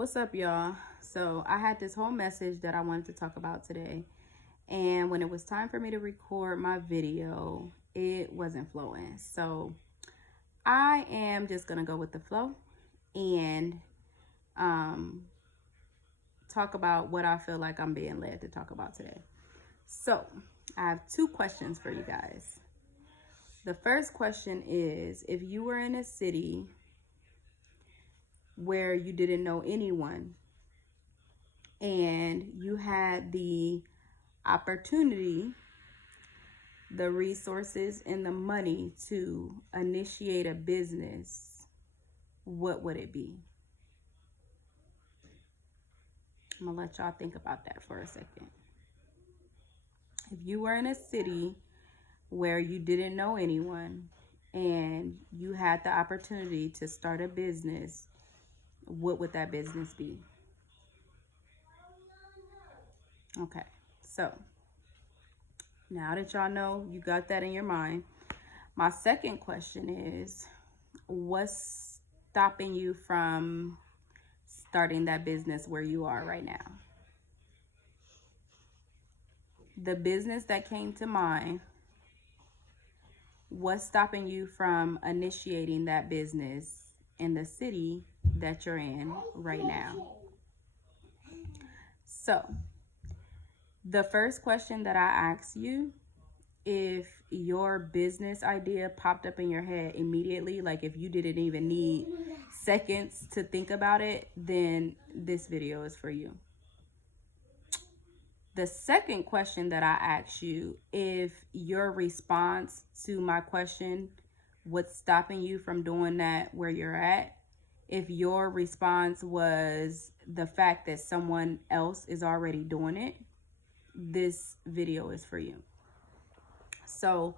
What's up, y'all? So I had this whole message that I wanted to talk about today, and when it was time for me to record my video, it wasn't flowing. So I am just gonna go with the flow and um, talk about what I feel like I'm being led to talk about today. So I have two questions for you guys. The first question is, if you were in a city where you didn't know anyone and you had the opportunity, the resources, and the money to initiate a business, what would it be? I'm gonna let y'all think about that for a second. If you were in a city where you didn't know anyone and you had the opportunity to start a business, what would that business be? Okay, so now that y'all know, you got that in your mind. My second question is, what's stopping you from starting that business where you are right now? The business that came to mind, what's stopping you from initiating that business in the city that you're in right now? So, the first question that I asked you, if your business idea popped up in your head immediately, like if you didn't even need seconds to think about it, then this video is for you. The second question that I asked you, if your response to my question, what's stopping you from doing that where you're at, if your response was the fact that someone else is already doing it, this video is for you. So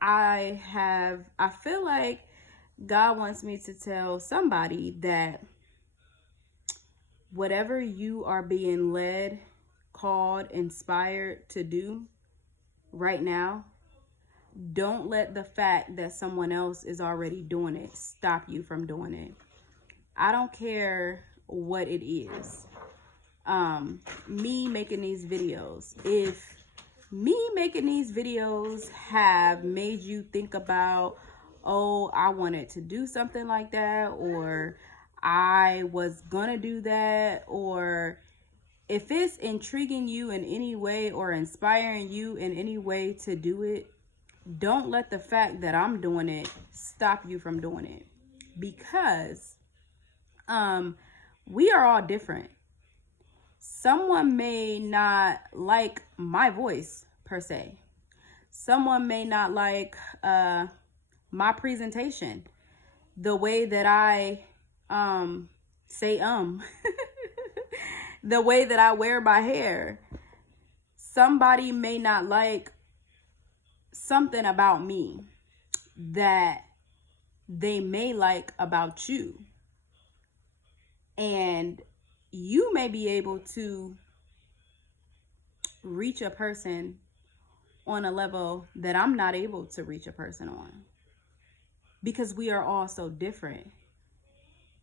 I feel like God wants me to tell somebody that whatever you are being led, called, inspired to do right now, don't let the fact that someone else is already doing it stop you from doing it. I don't care what it is. Me making these videos, if me making these videos have made you think about, oh, I wanted to do something like that, or I was gonna do that, or if it's intriguing you in any way or inspiring you in any way to do it, don't let the fact that I'm doing it stop you from doing it. Because we are all different. Someone may not like my voice per se. Someone may not like my presentation, the way that I say the way that I wear my hair. Somebody may not like something about me that they may like about you. And you may be able to reach a person on a level that I'm not able to reach a person on, because we are all so different.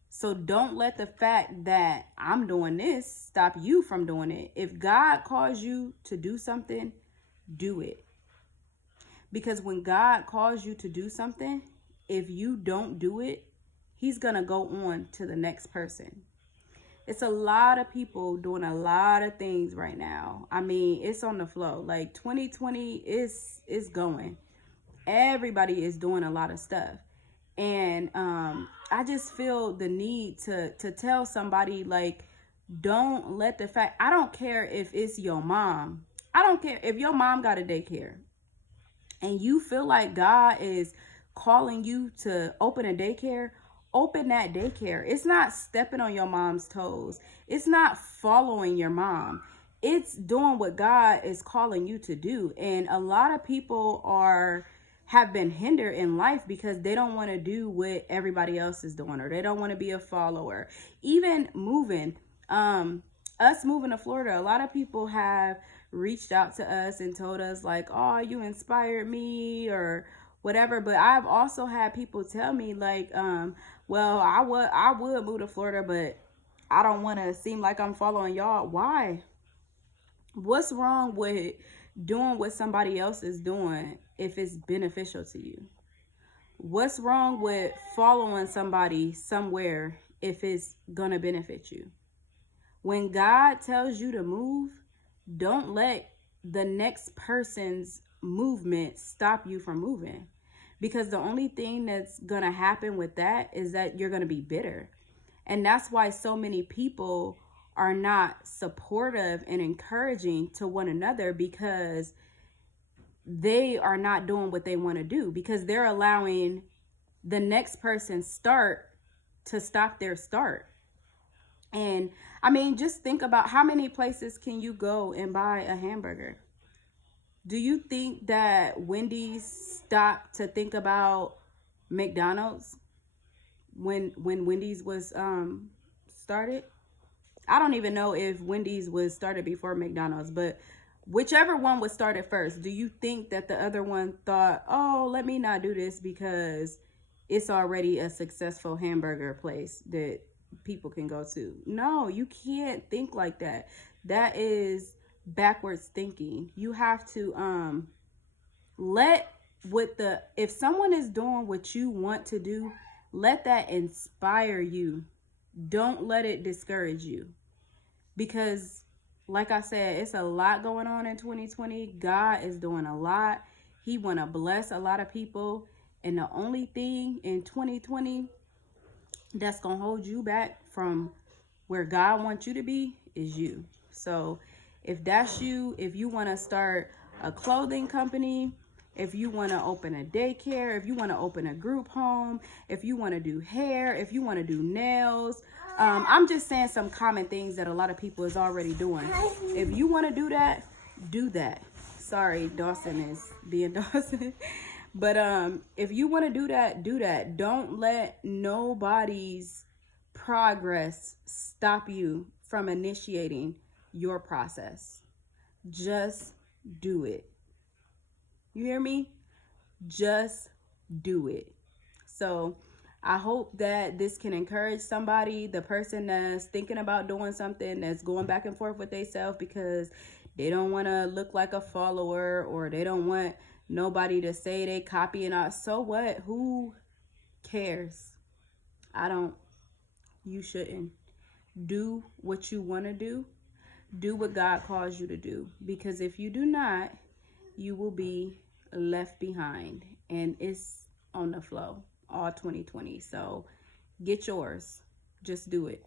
So don't let the fact that I'm doing this stop you from doing it. If God calls you to do something, do it. Because when God calls you to do something, if you don't do it, he's going to go on to the next person. It's a lot of people doing a lot of things right now. I mean, it's on the flow. Like 2020 is going. Everybody is doing a lot of stuff. And I just feel the need to tell somebody, like, don't let the fact, I don't care if it's your mom. I don't care if your mom got a daycare and you feel like God is calling you to open a daycare. Open that daycare. It's not stepping on your mom's toes. It's not following your mom. It's doing what God is calling you to do. And a lot of people have been hindered in life because they don't want to do what everybody else is doing, or they don't want to be a follower. Even moving, us moving to Florida, a lot of people have reached out to us and told us like, oh, you inspired me or whatever. But I've also had people tell me like, well, I would move to Florida, but I don't want to seem like I'm following y'all. Why? What's wrong with doing what somebody else is doing if it's beneficial to you? What's wrong with following somebody somewhere if it's gonna benefit you? When God tells you to move, don't let the next person's movement stop you from moving. Because the only thing that's gonna happen with that is that you're gonna be bitter. And that's why so many people are not supportive and encouraging to one another, because they are not doing what they want to do, because they're allowing the next person's start to stop their start. And I mean, just think about how many places can you go and buy a hamburger? Do you think that Wendy's stopped to think about McDonald's when Wendy's was started? I don't even know if Wendy's was started before McDonald's, but whichever one was started first, do you think that the other one thought, oh, let me not do this because it's already a successful hamburger place that people can go to? No, you can't think like that. That is backwards thinking. You have to let if someone is doing what you want to do, let that inspire you. Don't let it discourage you. Because like I said, it's a lot going on in 2020. God is doing a lot. He want to bless a lot of people. And the only thing in 2020 that's going to hold you back from where God wants you to be is you. So if that's you, if you want to start a clothing company, if you want to open a daycare, if you want to open a group home, if you want to do hair, if you want to do nails, I'm just saying some common things that a lot of people is already doing. If you want to do that, do that. Sorry, Dawson is being Dawson. But if you want to do that, do that. Don't let nobody's progress stop you from initiating your process. Just do it. You hear me? Just do it. So I hope that this can encourage somebody, the person that's thinking about doing something, that's going back and forth with themselves because they don't want to look like a follower, or they don't want nobody to say they copying out. So what? Who cares? I don't. You shouldn't. Do what you want to do. Do what God calls you to do. Because if you do not, you will be left behind. And it's on the flow all 2020. So get yours. Just do it.